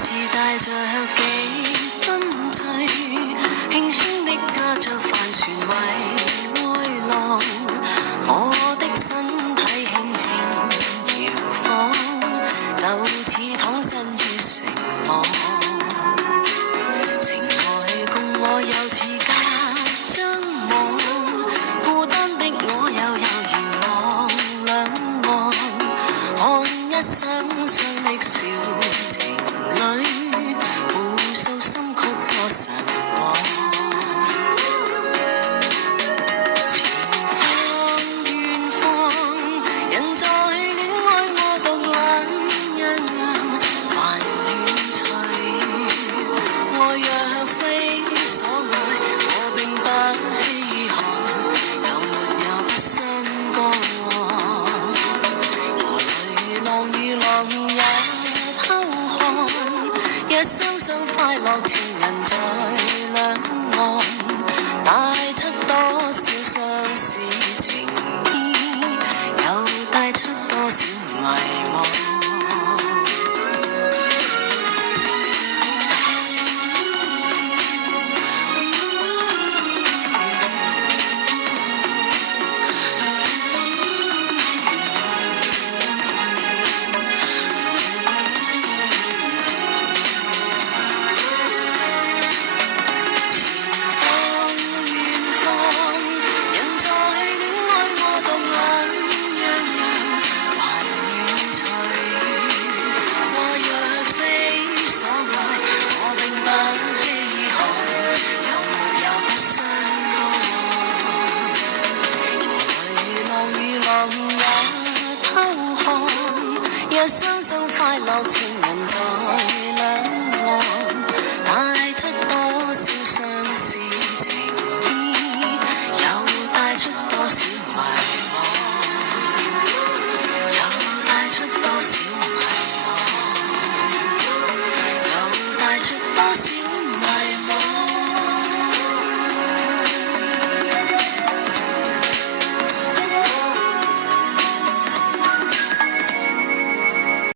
是帶着幾分醉，輕輕的駕着帆船為愛浪，我的身體輕輕搖晃，就似躺身於城網。情愛共我又似隔張網，孤單的我又悠然望兩岸，看一雙雙的小情侶，互訴心曲多神往。前方遠方，人在戀愛，我獨懶洋洋，還遠隨。愛若非所愛，我並不稀罕，有沒有不相干？河裏浪與浪也偷看，一雙雙快樂情人。